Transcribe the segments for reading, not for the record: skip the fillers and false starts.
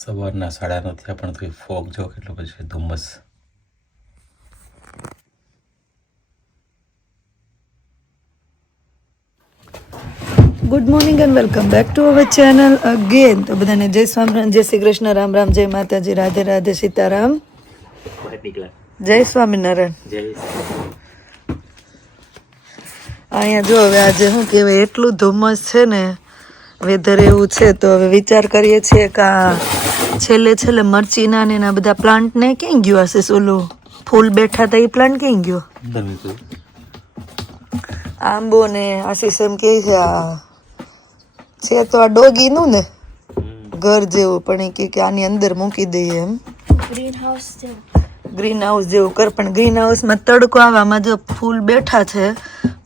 સવારના 9:30 થયા પણ તો ફોગ જો કેટલો પછી ધુમ્મસ. Good morning and welcome back to our channel again. તો બધાને જય સ્વામિનારાયણ, જય શ્રી કૃષ્ણ, રામ રામ, જય માતાજી, રાધે રાધે, સીતારામ, જય સ્વામિનારાયણ. અહીંયા જો હવે આજે શું કહેવાય, એટલું ધુમ્મસ છે ને, વેધર એવું છે. તો હવે વિચાર કરીએ છીએ કે આ છેલ્લે મરચીના ને એના બધા પ્લાન્ટ ને ક્યાં ગયો હશે? ઓલું ફૂલ બેઠા હતા એ પ્લાન્ટ ક્યાં ગયો? આંબો ને આશીષ એમ કે છે આ છે તો આ ડોગી નું ને ઘર જેવું, પણ એ કે આની અંદર મૂકી દઈએ એમ. ગ્રીન હાઉસ જેવું કર, પણ ગ્રીન હાઉસમાં તડકો આવામાં જો ફૂલ બેઠા છે,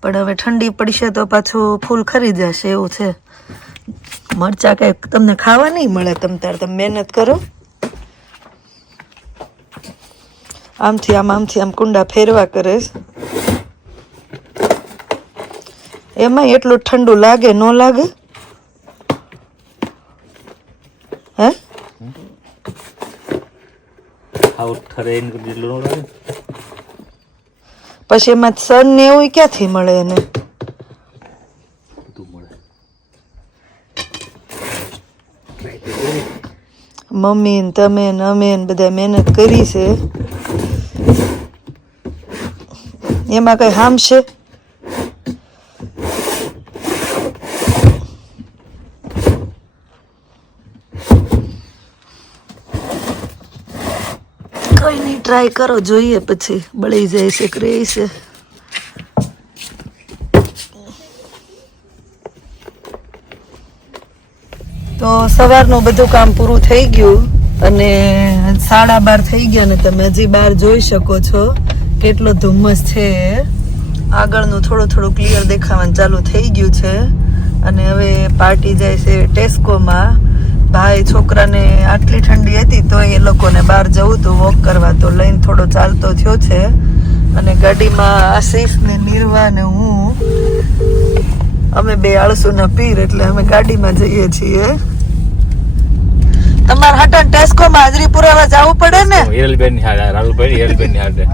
પણ હવે ઠંડી પડશે તો પાછું ફૂલ ખરી જશે એવું છે. મરચા કઈ તમને ખાવા નહીં મળે, તમે મહેનત કરો. આમથી આમ કુંડા ફેરવા કરે. એમાં એટલું ઠંડુ લાગે ન લાગે? હે પછી એમાં સન ને એવું ક્યાંથી મળે એને? મમ્મી ને તમે ને અમે ને બધા મહેનત કરી છે, એમાં કઈ હામશે? કઈ નહીં, ટ્રાય કરો, જોઈએ પછી બળી જાય છે કે રહે છે. તો સવારનું બધું કામ પૂરું થઈ ગયું અને 12:30 થઈ ગયા ને તમે હજી બહાર જોઈ શકો છો કેટલો ધુમ્મસ છે. આગળનું થોડું ક્લિયર દેખાવાનું ચાલુ થઈ ગયું છે. અને હવે પાર્ટી જાય છે ટેસ્કોમાં. ભાઈ છોકરાને આટલી ઠંડી હતી તો એ લોકોને બહાર જવું હતું વોક કરવા, તો લઈને થોડો ચાલતો થયો છે. અને ગાડીમાં આશીષ ને નિર્વા ને હું, અમે બે આળસુના પીર, એટલે અમે ગાડીમાં જઈએ છીએ. તમારે હાટા ટેસ્કોમાં હાજરી પુરાવા જવું પડે ને? હિરલબેન ની હાડે રાહુલભાઈ, હિરલબેન ની હાડે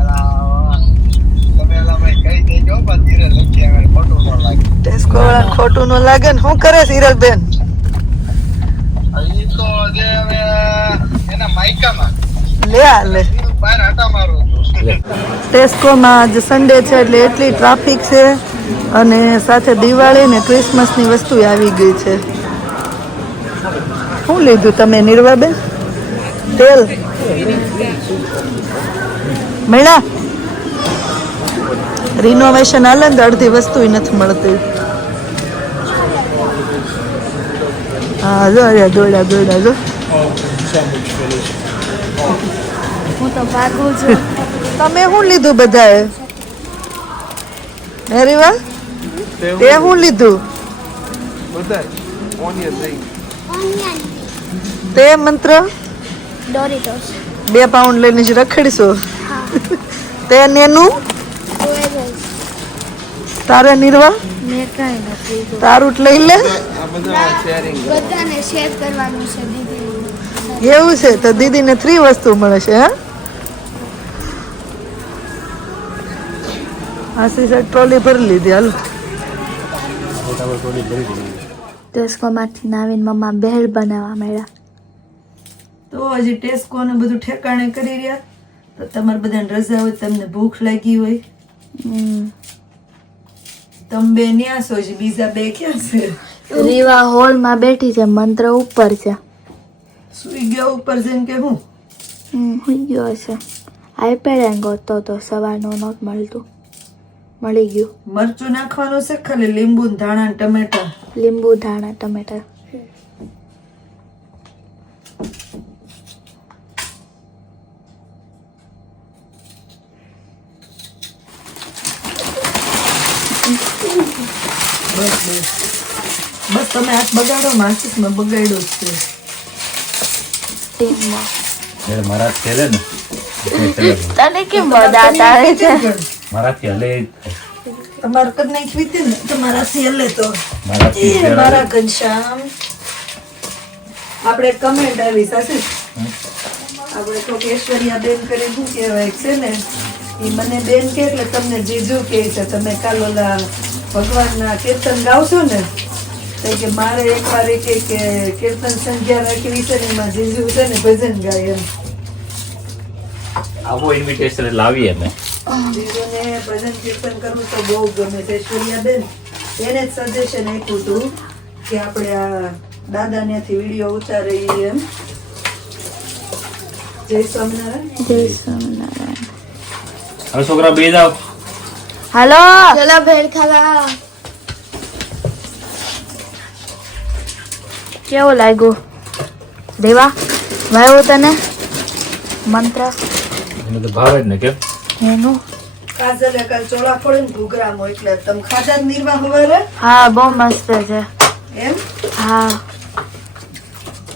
ટેસ્કો વાળા ખોટું ન લાગે ને? શું કરે હિરલબેન? લે ટેસ્કોમાં આજે સન્ડે છે એટલે એટલી ટ્રાફિક છે, અને સાથે દિવાળી ને ક્રિસમસ ની વસ્તુ આવી ગઈ છે. શું લીધું તમે નિર્વાબેન? તેલ મળ્યા? રિનોવેશન હાલે ને અડધી વસ્તુ નથી મળતી. હા જો દોડા જો. હું તો ભાગું છું. તમે શું લીધું બધાએ? મેરીવા તે શું લીધું? તે મંત્ર ડોરિટોસ 2 પાઉન્ડ લઈને જ રખડીશું. તે નેનું તારે નિર્વા મેં કઈ નથી. તારું લઈ લે. બધાને શેર કરવાનું છે દીદી. એવું છે તો દીદીને 3 વસ્તુ મળે છે. હા આશીષ ટ્રોલી ભરી લીધી. હાલ ટેસ્કોમાંથી નાવીન મમ્મા ભેળ બનાવવા મળ્યા. તો હજી ટેસ્કો ને બધું ઠેકાણે કરી રહ્યા. તો તમારે બધાને રજા હોય, તમને ભૂખ લાગી હોય, તમે બે ન્યા છો, બીજા બે ક્યાં છે? રીવા હોલમાં બેઠી છે, મંત્ર ઉપર છે. સુઈ ગયો ઉપર જઈને કે હું? હોઈ ગયો છે. આઈપેડ એમ ગોતો તો સવારનું નહોતું મળતું, મળી ગયું. મરચું નાખવાનું છે ખાલી, લીંબુ ધાણા ટમેટા. લીંબુ ધાણા ટમેટા. બસ તમે હાથ બગાડો, માચીસમાં બગાડ્યો છે. ટીમમાં મારા થેલે ને તને કેમ દાંત આવે છે? મારા થેલે તમારે કદ નાખવી હતી ને તમારાથી હલે તો. મારાથી મારા ઘનશ્યામ આપણે કમેન્ટ આવી સાસી આપણે તો ઐશ્વર્યા બેન કરી શું કહેવાય છે ને એ મને બેન કે એટલે તમને જીજુ કહે છે તમે કાલ ઓલા ભગવાનના કીર્તન ગાવશો ને તો કે મારે એકવાર એ કે કીર્તન સંધ્યા રાખવી છે ને એમાં જીજુ છે ને ભજન ગાય એમ આવો ઇન્વિટેશન એટલે આવીએ અમે જીજુને ભજન કીર્તન કરવું તો બહુ ગમે છે ઐશ્વર્યા બેન એને જ સજેશન આપ્યું હતું કે આપણે આ દાદા ત્યાંથી વિડીયો ઉતારીએ એમ જય સ્વામિનારાયણ જય સ્વામિનારાયણ. હવે છોકરા બે જાવ હાલો ચલો ભેળ ખાવા. કેવું લાગ્યું દેવા ભાવ્યો તને મંત્ર એને તો ભાવે જ ને કેમ એનું? કાજલે કાલ ચોળાફળી ને ઘૂઘરામાં એટલે તમે ખાધા જ નિર્વાહ હવારે હા બહુ મસ્ત છે. એમ હા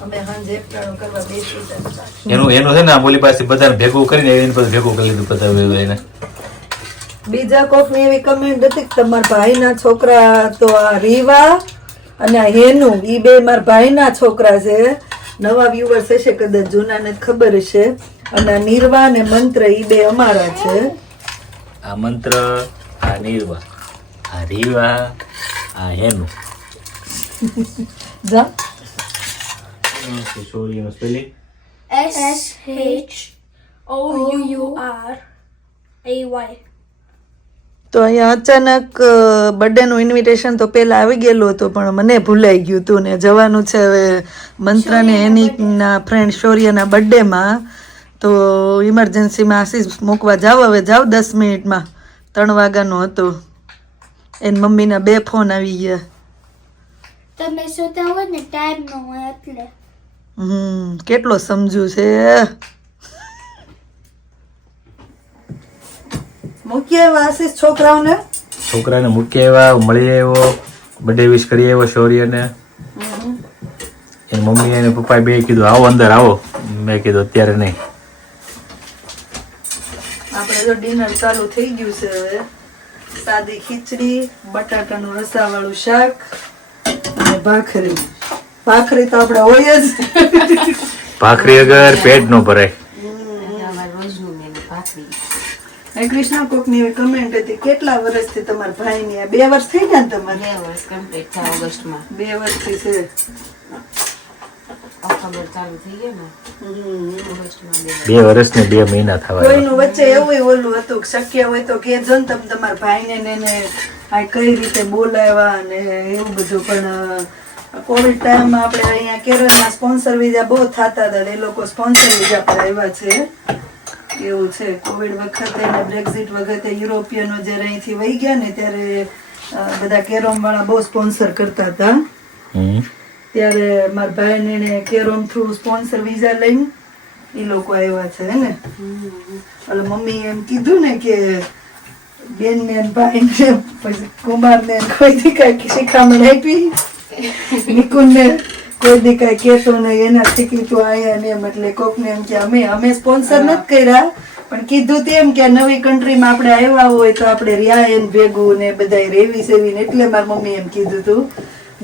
અમે હાંજે એકટાણું કરવા બેસી જતા. એનું છે ને આમ ઓલી પાસે બધાને ભેગું કરીને એને પછી ભેગું કરી લીધું બધા એને બીજા કોકની એવી કમેન્ટ હતી કે તમારા ભાઈના છોકરા તો આ રીવા અને આ હેનું ઈ બે મારા ભાઈના છોકરા છે. નવા વ્યુઅર્સ હશે કદાચ જૂનાને જ ખબર હશે. અને આ નિર્વા ને મંત્ર ઈ બે અમારા છે. આ મંત્ર આ નિર્વા આ રીવા આ હેનું જા સોરી સ્પેલિંગ SHOURAY. તો અહીંયા અચાનક બર્થડે નું ઇન્વિટેશન તો પેલા આવી ગયેલું હતું પણ મને ભૂલાઈ ગયું હતું ને જવાનું છે હવે મંત્ર ને એની ના ફ્રેન્ડ શૌર્યના બર્થડે માં તો ઇમરજન્સીમાં આશીષ મૂકવા જાવ હવે જાવ 10 મિનિટમાં 3 વાગ્યાનો હતો એની મમ્મીના 2 ફોન આવી ગયા. તમે સુતા હોય ને ટાઈમ ન હોય એટલે. કેટલો સમજુ છે. મૂકીએ આશીષ છોકરાઓને મૂકી આવ્યા મળી આવ્યો બર્થડે વિશ કરી આવ્યો શૌર્યને એની મમ્મી અને પપ્પાએ બે કીધું આવો અંદર આવો મેં કીધું અત્યારે નહીં આપણે જો ડિનર ચાલુ થઈ ગયું છે હવે સાદી ખીચડી બટાટાનું રસાવાળું શાક અને ભાખરી તો આપણે હોય જ ભાખરી વગર પેટ નો ભરાય હે કૃષ્ણ કોકની એવી કમેન્ટ હતી કેટલા વર્ષથી તમારા ભાઈની આ 2 વર્ષ થઈ ગયા ને તમારે 2 વર્ષ કમ્પ્લીટ થયા ઓગસ્ટમાં 2 વર્ષથી છે ઓક્ટોબર ચાલુ થઈ ગયો ને ઓગસ્ટમાં 2 વર્ષ ને 2 મહિના થવા કોઈનું વચ્ચે એવું ઓલું હતું કે શક્ય હોય તો કેજો ને તમે તમારા ભાઈને ને એને આ કઈ રીતે બોલાવ્યા અને એવું બધું પણ કોવિડ ટાઈમમાં આપણે અહીંયા કેરળના સ્પોન્સર વિઝા બહુ થતા હતા એ લોકો સ્પોન્સર વિઝા પર આવ્યા છે એવું છે. કોવિડ વખતે અને બ્રેક્ઝિટ વખતે યુરોપિયનો જ્યારે અહીંથી વહી ગયા ને ત્યારે બધા કેરોમ વાળા બહુ સ્પોન્સર કરતા હતા ત્યારે મારા ભાઈને એને કેરોમ થ્રુ સ્પોન્સર વિઝા લઈને એ લોકો આવ્યા છે ને એટલે મમ્મી એમ કીધું ને કે બેન ને ભાઈ ને પછી કુમાર ને કોઈ દી કઈ શિખામણ આપી નિકુંજ ને કોઈ દી કઈ કેતો નહીં એનાથી કીધું આયા ને એમ એટલે કોક ને એમ કે અમે સ્પોન્સર નથી કર્યા પણ કીધું તેમ કે નવી કન્ટ્રીમાં આપણે આવ્યા હોય તો આપણે રહ્યા એમ ભેગું ને બધા રેવી સેવી ને એટલે મારી મમ્મી એમ કીધું હતું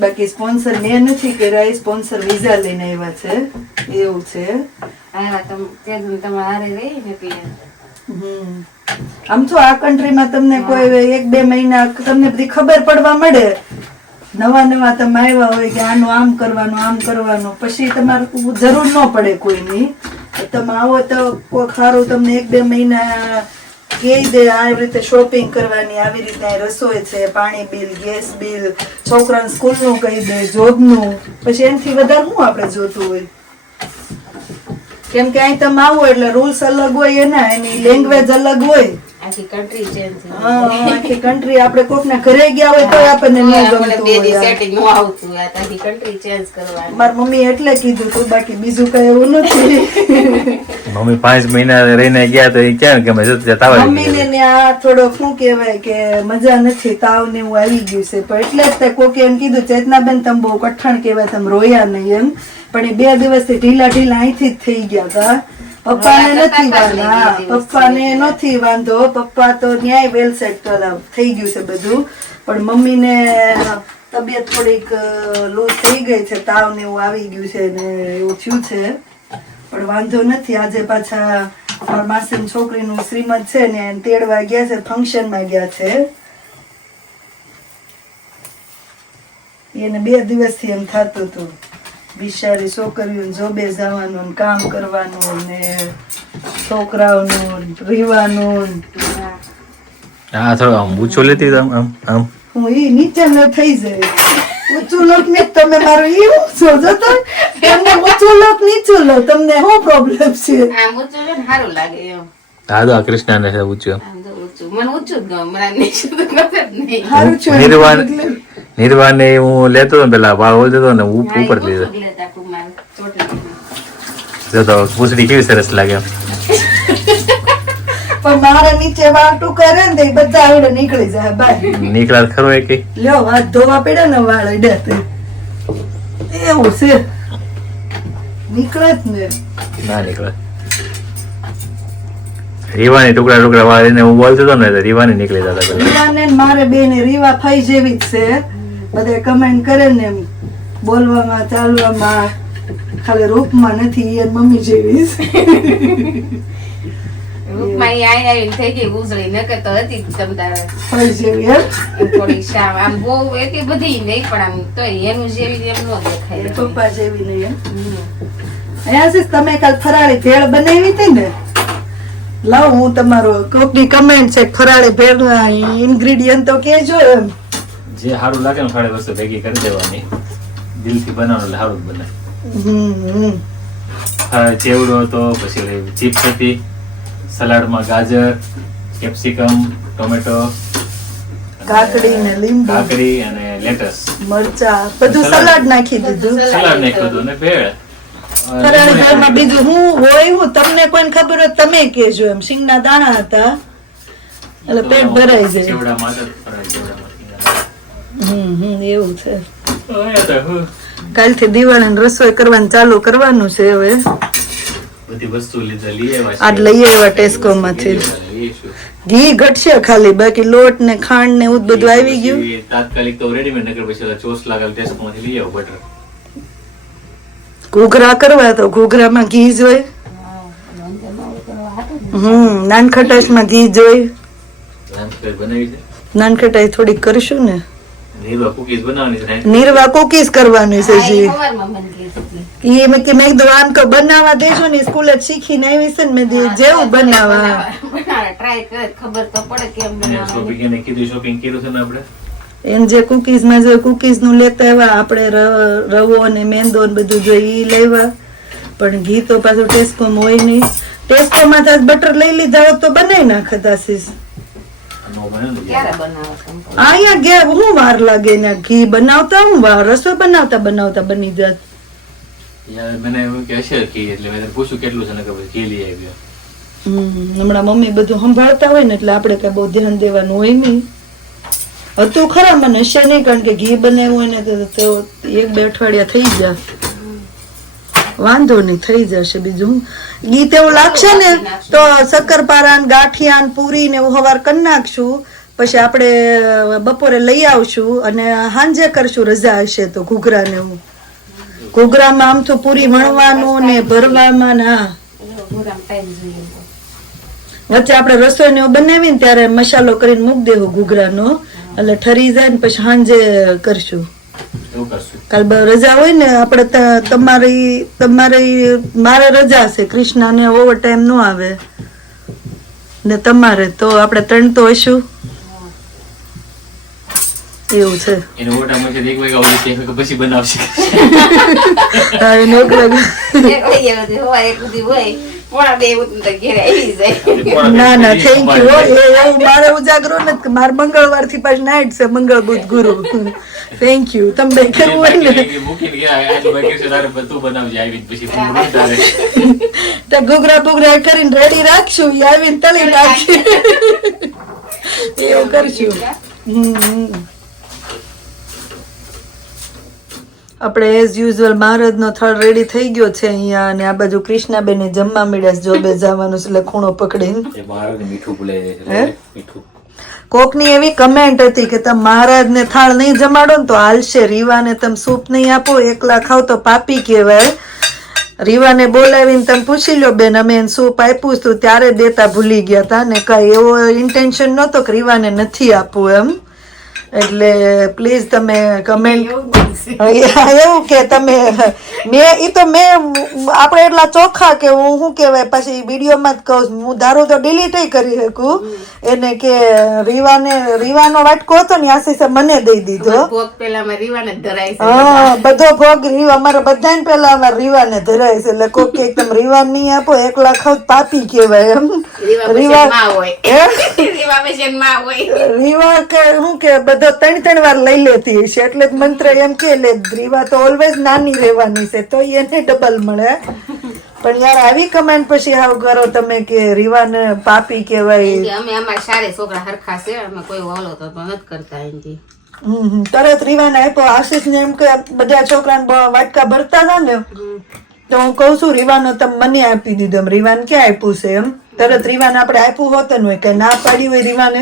બાકી સ્પોન્સર મેં નથી કર્યા એ સ્પોન્સર વિઝા લઈને આવ્યા છે એવું છે. તમારે રહી ને આમ તો આ કન્ટ્રીમાં તમને કોઈ 1-2 મહિના તમને બધી ખબર પડવા મળે નવા તમે આવ્યા હોય કે આનું આમ કરવાનું પછી તમારે જરૂર ન પડે કોઈની તમે આવો તો કોઈ ખારું તમને 1-2 મહિના કહી દે આવી રીતે શોપિંગ કરવાની આવી રીતે રસોઈ છે પાણી બિલ ગેસ બિલ છોકરાને સ્કૂલનું કહી દે જોબનું પછી એનાથી વધારે શું આપણે જોતું હોય કેમ કે અહીં તમે આવો એટલે રૂલ્સ અલગ હોય એના એની લેંગ્વેજ અલગ હોય આખી કન્ટ્રી ચેન્જ થઈ આખી કન્ટ્રી આપણે કોકના ઘરે ગયા હોય તો આપણને ન ગમતું હોય સેટિંગ નો આવતું આ આખી કન્ટ્રી ચેન્જ કરવાની મારી મમ્મી એટલે કીધું તું બાકી બીજું કઈ એવું નથી મમ્મી 5 મહિના રહીને ગયા તો એ ક્યાં ગમે જતા મમ્મીને ને આ થોડો શું કહેવાય કે મજા નથી તાવ ને એવું આવી ગયું છે પણ એટલે જ તે કોકે એમ કીધું ચેતનાબેન તમે બહુ કઠણ કહેવાય તમે રોયા નહીં એમ પણ એ 2 દિવસથી ઢીલા અહીંથી જ થઈ ગયા હતા પપ્પાને નથી વાંધો પપ્પા તો ન્યાય વેલ સેટ થઈ ગયું છે બધું પણ મમ્મીને તબિયત થોડીક લૂઝ થઈ ગઈ છે, તાવ ને એવું આવી ગયું છે ને એવું થયું છે, પણ વાંધો નથી. આજે પાછા મારા માસીની છોકરીનું શ્રીમદ છે ને એને તેડવા ગયા છે, ફંક્શનમાં ગયા છે. એને 2 દિવસથી એમ થતું હતું બિચારી છોકરીઓને જોબે જવાનું ને કામ કરવાનું ને છોકરાઓનું રીવાનું. હા થોડો આમ ઊંચો લેતી આમ આમ આમ હું ઈ નીચે ન થઈ જાય. ઊંચું લોક ને તમે મારું એવું છો જતો તમને ઊંચું લોક નીચું લો, તમને શું પ્રોબ્લેમ છે? આમ ઊંચું છે ને સારું લાગે એમ. હા તો આ કૃષ્ણને છે ઊંચો. આમ તો ઊંચું મને ઊંચું જ ગમે, મને નીચું તો ગમે જ નહીં. સારું છે નિર્વાણ ને હું લેતો હતો ને પેલા વાળ ઓલ દેતો ને ઉપર લીધો. ઊંચું જ લેતા કુમાર ચોટલી. જો તો પૂછડી કેવી સરસ લાગે એમ. પણ મારા નીચે વાળ ટૂંકા રહે ને તો ઈ બધા આવડે નીકળી જાય બાય. નીકળા ખરો એ કે લ્યો હાથ ધોવા પડ્યા ને વાળ અડે એવું છે, નીકળે જ ને. ના નીકળે. રીવાની ટુકડા ટુકડા વાળ એને હું બોલતો હતો ને તો રીવાની નીકળી જતા પેલા. રીવાને ને મારે બેને રીવા ફઈ જેવી જ છે. બધા કમેન્ટ કરે ને એમ બોલવામાં ચાલવામાં, ખાલી રૂપમાં નથી, એ મમ્મી જેવી છે. રૂપમાં ઈ આવીને થઈ ગઈ ઉજળી, નકર તો હતી જ તમ તારે. ફઈ જેવી એમ એમ થોડી શામ આમ બહુ એટલી બધી નહીં, પણ આમ તો એનું જેવી એમ નો દેખાય. પપ્પા જેવી નહીં એમ. અહીંયા છે તમે કાલ ફરાળી ભેળ બનાવી હતી ને, લાવો હું તમારો કોકની કમેન્ટ છે ફરાળી ભેળ ઇન્ગ્રેડિયન્ટ તો કેજો એમ. જે સારું લાગે ને ફાળે વસ્તુ ભેગી કરી દેવાની, દિલથી બનાવવાનું એટલે સારું જ બને. ચેવડો હતો, પછી ચિપ્સ હતી, સલાડમાં ગાજર, કેપ્સિકમ, ટોમેટો, કાકડી ને લીંબુ, કાકડી અને લેટસ, મરચા બધું સલાડ નાખી દીધું. સલાડ નાખ્યું હતું અને ભેળ. ફરાળી ભેળમાં બીજું હું હોય હું તમને કોઈને ખબર હોય તમે કેજો એમ. સિંગના દાણા હતા એટલે પેટ ભરાઈ જાય. ચેવડામાં હતા, ફરાળી ચેવડામાં. એવું છે. અહીંયા તો હું કાલથી દિવાળીની રસોઈ કરવાનું ચાલુ કરવાનું છે હવે. બધી વસ્તુ લીધા લઈ આવ્યા છે. આજ લઈ આવ્યા ટેસ્કો માંથી. લઈશું. ઘી ઘટશે ખાલી, બાકી લોટ ને ખાંડ ને એવું બધું આવી ગયું. પછી તાત્કાલિક તો રેડીમેડ નગર પછી ઓલા ચોસ લાગેલ ટેસ્કોમાંથી લઈ આવો બટર. ઘૂઘરા કરવા તો ઘૂઘરામાં ઘી જોઈ. નાનખટાઈમાં ઘી જોઈ. નાનકડી બનાવી છે. નાનખટાઈ થોડીક કરશું ને. નીરવા કુકીઝ બનાવવાની છે. નીરવા કુકીઝ કરવાની છે જી. સવારમાં મને કીધું એ મેં કીધું આમ તો બનાવવા દેશો ને, સ્કૂલે શીખીને આવી છે ને મેં કીધું જેવું બનાવવા. ટ્રાય કરે ખબર તો પડે કેમ બનાવવાની. શોપિંગ એને કીધું, શોપિંગ કર્યું છે ને આપણે. એમ જે કુકીઝ માં જો કુકીઝ નું લેતા આવ્યા આપણે, રવો ને મેંદો ને બધું જો ઈ લેવા. પણ ઘી તો પાછું ટેસ્કોમાં હોય નહીં. ટેસ્કોમાં તો બટર લઈ લીધા હોત તો બનાવી નાખત આશીષ. નો બને ને તો ક્યારે બનાવો તમે? અહીંયા ગયા હું વાર લાગે ને, ઘી બનાવતા હું વાર, રસોઈ બનાવતા બનાવતા બની જાત. યાર મને એવું કે હશે ઘી, એટલે મેં તને પૂછ્યું કેટલું છે ને કે ઘી લઈ આવ્યો. હમણાં મમ્મી બધું સંભાળતા હોય ને એટલે આપણે કઈ બહુ ધ્યાન દેવાનું હોય નહીં. હતું ખરા મને હશે નહીં, કારણ કે ઘી બનાવ્યું હોય ને તો 1-2 અઠવાડિયા થઈ જાય. વાંધો નહીં, થઈ જશે. બીજું ઘી તેવું લાગશે ને તો શક્કરપારા ને ગાંઠિયા ને પૂરી ને એવું હવાર કરી નાખશું. પછી આપણે બપોરે લઈ આવશું અને સાંજે કરશું રજા હશે તો ઘૂઘરા ને એવું. ઘૂઘરામાં આમ તો પૂરી વણવાનું ને ભરવામાં ને. હા વચ્ચે આપણે રસોઈ ને એવું બનાવીને ત્યારે મસાલો કરીને મૂકી દેવું ઘૂઘરાનો, એટલે ઠરી જાય ને પછી સાંજે કરશું. એવું કરશું. કાલ રજા હોય ને આપણે, તમારી મારે રજા છે, કૃષ્ણા ને ઓવર ટાઈમ નો આવે ને તમારે, તો આપણે 3 તો હશું. એવું છે. એને ઓટામાં છે 1 વાગ્યા સુધી છે કે પછી બનાવશે. હા, એને એક લાગે. ના ના થેન્ક યુ. એવું મારે ઉજાગરો નથી, મારે મંગળવાર થી પાછી નાઈટ છે, મંગળ બુધ ગુરુ. Thank you. તમે કરવું હોય ને મૂકીને ગયા આજ બાકી છે તારે બધું બનાવજે આવીને પછી પૂરું તારે. તો ઘૂઘરા બુઘરા કરીને રેડી રાખશું, ઈ આવીને તળી નાખશું. એવું કરશું. આપણે એઝ યુઝ્યુઅલ મહારાજનો થળ રેડી થઈ ગયો છે અહીંયા, અને આ બાજુ કૃષ્ણાબેને જમવા મળ્યા છે, જોબે જવાનું છે એટલે ખૂણો પકડીને. એ બહાર મીઠું ભૂલાઈ જાય છે. મીઠું કોકની એવી કમેન્ટ હતી કે તમે મહારાજને થાળ નહીં જમાડો ને તો હાલશે, રીવાને તમે સૂપ નહીં આપો, એકલા ખાવ તો પાપી કહેવાય. રીવાને બોલાવીને તમે પૂછી લો બેન, અમે એને સૂપ આપ્યું હતું ત્યારે દેતા ભૂલી ગયા હતા ને કઈ એવો ઇન્ટેન્શન નહોતો કે રીવાને નથી આપવું એમ. એટલે પ્લીઝ તમે કમેન્ટ એવું કે તમે આપણે એટલા ચોખ્ખા કે હું શું કહેવાય પછી વિડીયોમાં જ કહું, હું ધારું તો ડિલીટ કરી શકું એને કે રીવાનો વાટકો હતો ને આશીષે મને દઈ દીધો. હા, બધો ભોગ રીવા અમારા બધાને પેલા અમારા રીવાને ધરાય છે. એટલે કોક કે તમે રીવા નહીં આપો, એકલા ખાવ પાપી કહેવાય એમ. રીવા કે શું કે બધો 3 વાર લઈ લેતી હશે એટલે જ મંત્ર એમ કે લે રીવા તો ઓલવેઝ નાની રહેવાની છે તો એને ડબલ મળે. પણ યાર આવી કમેન્ટ પછી હાવ કરો તમે કે રીવાને પાપી કહેવાય. અમે અમારા સારે છોકરા હરખા છે, અમે કોઈ ઓલો તો નથી કરતા એમથી. તરત રીવાને આપ્યો. આશીષ ને એમ કે બધા છોકરાને વાટકા ભરતા હતા ને તો હું કઉ છું રીવાનો તમે મને આપી દીધો. એમ રીવાને ક્યાં આપ્યું છે એમ. તરત રીવાને આપણે આપ્યું હોત ને કઈ ના પાડી હોય રીવાને.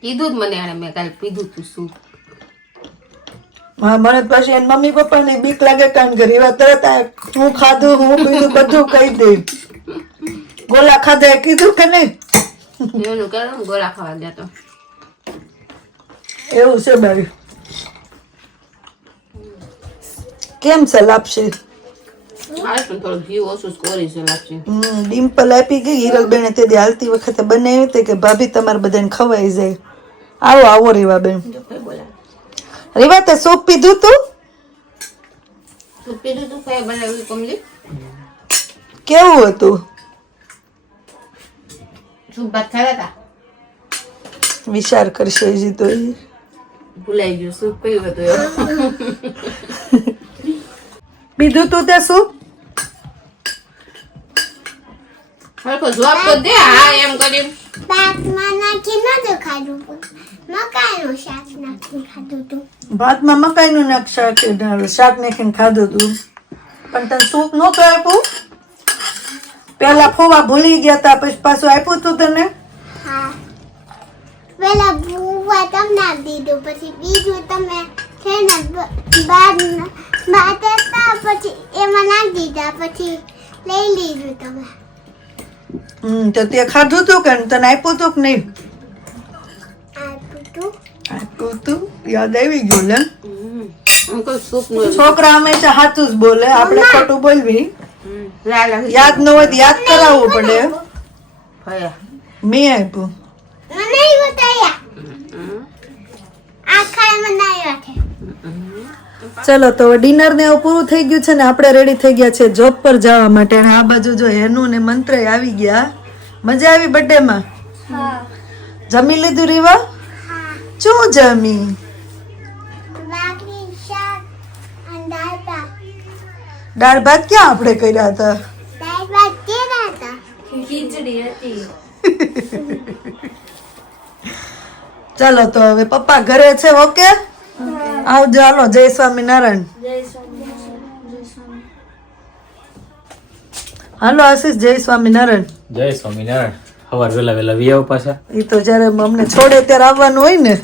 કીધું જ મને, મેં કાલે પીધું તું સૂપ. હા, મને પછી એની મમ્મી પપ્પા ને બીક લાગે કારણ કે રીવા તરત હું ખાધું હું પીધું બધું કહી દે. ગોલા ખાધા કીધું કે નહીં? એનું કરું ગોળા ખાવા ગયા તો એવું છે ભાઈ. કેમ છે લાપસી? થોડું ઘી ઓછું કરી છે લાપસી. ડિમ્પલ આપી ગઈ હિરલબેને તે દી હાલતી વખતે બનાવી હતી કે ભાભી તમારે બધાને ખવાઈ જાય. આવો આવો રીવાબેન. રીવા તે સૂપ પીધું તું? સૂપ પીધું તું કઈ બનાવ્યું કમલી? કેવું હતું? સૂપ ભાત ખાતા હતા? વિચાર કરશે હજી તો. ભૂલાઈ ગયું સૂપ પીવું હતું. પીધું તું તે સૂપ? હરખો જવાબ તો દે. હા એમ કરી ભાતમાં નાખી નતું ખાધું, મકાઈનું શાક નાખી ખાધું તું. ભાતમાં મકાઈનું શાક નાખીને ખાધું તું. પણ તને સૂપ નહોતું આપ્યું? પેલા ફોવા ભૂલી ગયા તા પછી પાછું આપ્યું તું તને? હા, પેલા ભૂવા તમને આપી દીધું, પછી બીજું તમે છે ને ભાત હતા પછી એમાં નાખી દીધા, પછી લઈ લીધું તમે. તો તે ખાધું તું કે તને આપ્યું તું કે નહીં? આપ્યું તું. યાદ આવી ગયું ને. છોકરા હંમેશા સાચું જ બોલે, આપણે ખોટું બોલવી. યાદ ન હોય તો યાદ કરાવવું પડે. મેં આપ્યું. ચલો તો ડિનર ને એવું પૂરું થઈ ગયું છે ને આપણે રેડી થઈ ગયા છે જોબ પર જવા માટે. આ બાજુ જો હેનું ને મંત્ર આવી ગયા. મજા આવી બર્થડે માં? જમી લીધું રીવા? શું જમી? દાળ ભાત ક્યાં આપણે કર્યા હતા? ચાલો તો હવે પપ્પા ઘરે છે. ઓકે આવજો. હાલો જય સ્વામિનારાયણ. હાલો આશીષ જય સ્વામિનારાયણ. જય સ્વામિનારાયણ. સવાર વેલા વેલા વી આવો પાછા. એ તો જયારે અમને છોડે ત્યારે આવવાનું હોય ને.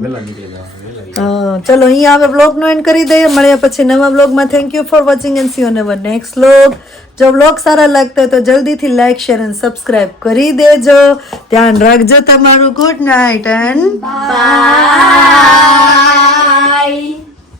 વેલા નીકળી જવાનું. ચલો અહીંયા હવે બ્લોગ નો એન્ડ કરી દઈએ. મળ્યા પછી નવા બ્લોગમાં. Thank you for watching and C you on hour next blog. જો બ્લોગ સારા લાગતા હોય તો જલ્દીથી લાઈક શેર અને સબસ્ક્રાઇબ કરી દેજો. ધ્યાન રાખજો તમારું. Good night and by.